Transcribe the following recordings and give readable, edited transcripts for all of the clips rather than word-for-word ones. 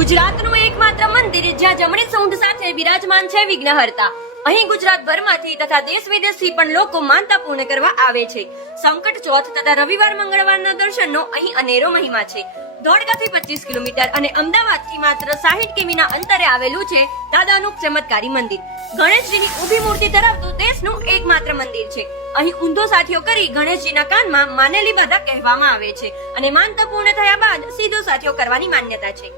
ગુજરાતનું એકમાત્ર મંદિર જ્યાં જમણી સૂંઢ સાથે બિરાજમાન છે વિઘ્નહર્તા. અહીં ગુજરાતભરમાંથી તથા દેશ વિદેશથી પણ લોકો માનતા પૂર્ણ કરવા આવે છે. સંકટ ચોથ તથા રવિવાર મંગળવારના દર્શનનો અહીં અનેરો મહિમા છે. ધોળકાથી 25 કિલોમીટર અને અમદાવાદથી માત્ર 60 કિમીના અંતરે આવેલું છે દાદાનું ચમત્કારી મંદિર. ગણેશજીની ઊભી મૂર્તિ ધરાવતું દેશનું એકમાત્ર મંદિર છે. અહીં ઊંધો સાથિયો કરી ગણેશજીના કાનમાં માનેલી બાધા કહેવામાં આવે છે અને માનતા પૂર્ણ થયા બાદ સીધો સાથિયો કરવાની માન્યતા છે.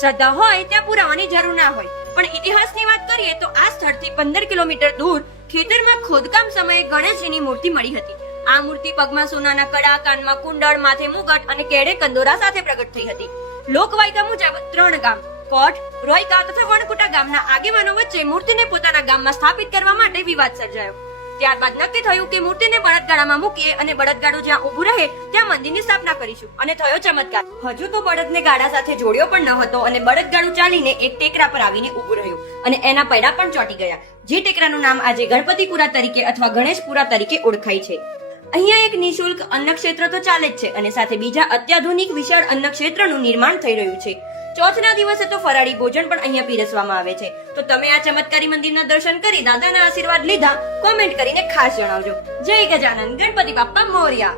શ્રદ્ધા હોય ત્યાં પુરાવાની જરૂર ના હોય. પણ ઇતિહાસની વાત કરીએ તો આ સ્થળથી 15 કિલોમીટર દૂર ખેતરમાં ખોદકામ સમયે ગણેશજીની મૂર્તિ મળી હતી. આ મૂર્તિ પગમાં સોનાના કડા, કાનમાં કુંડળ, માથે મુગટ અને કેડે કંદોરા સાથે પ્રગટ થઈ હતી. લોકવાયકા મુજબ 3 ગામ કોટ, રોયકા તથા વણકુટા ગામના આગેવાનો વચ્ચે મૂર્તિને પોતાના ગામમાં સ્થાપિત કરવા માટે વિવાદ સર્જાયો. ત્યારબાદ નક્કી થયું કે મૂર્તિને બળદગાડામાં મૂકીએ અને બળદગાડું જ્યાં ઊભું રહે ત્યાં મંદિરની સ્થાપના કરીશું અને થયો ચમત્કાર. હજુ તો બળદને ગાડા સાથે જોડ્યો પણ ન હતો અને બળદગાડું ચાલીને એક ટેકરા પર આવીને ઊભું રહ્યું અને એના પૈડા પણ ચોંટી ગયા. જે ટેકરાનું નામ આજે ગણપતિપુરા તરીકે અથવા ગણેશપુરા તરીકે ઓળખાય છે. અહીંયા એક નિઃશુલ્ક અન્નક્ષેત્ર તો ચાલે જ છે અને સાથે બીજા અત્યાધુનિક વિશાળ અન્નક્ષેત્રનું નિર્માણ થઈ રહ્યું છે. ચોથના દિવસે તો ફરાળી ભોજન પણ અહીંયા પીરસવામાં આવે છે. તો તમે આ ચમત્કારી મંદિરના દર્શન કરી દાદાના આશીર્વાદ લીધા? કોમેન્ટ કરીને ખાસ જણાવજો. જય ગજાનન, ગણપતિ બાપ્પા મોરયા.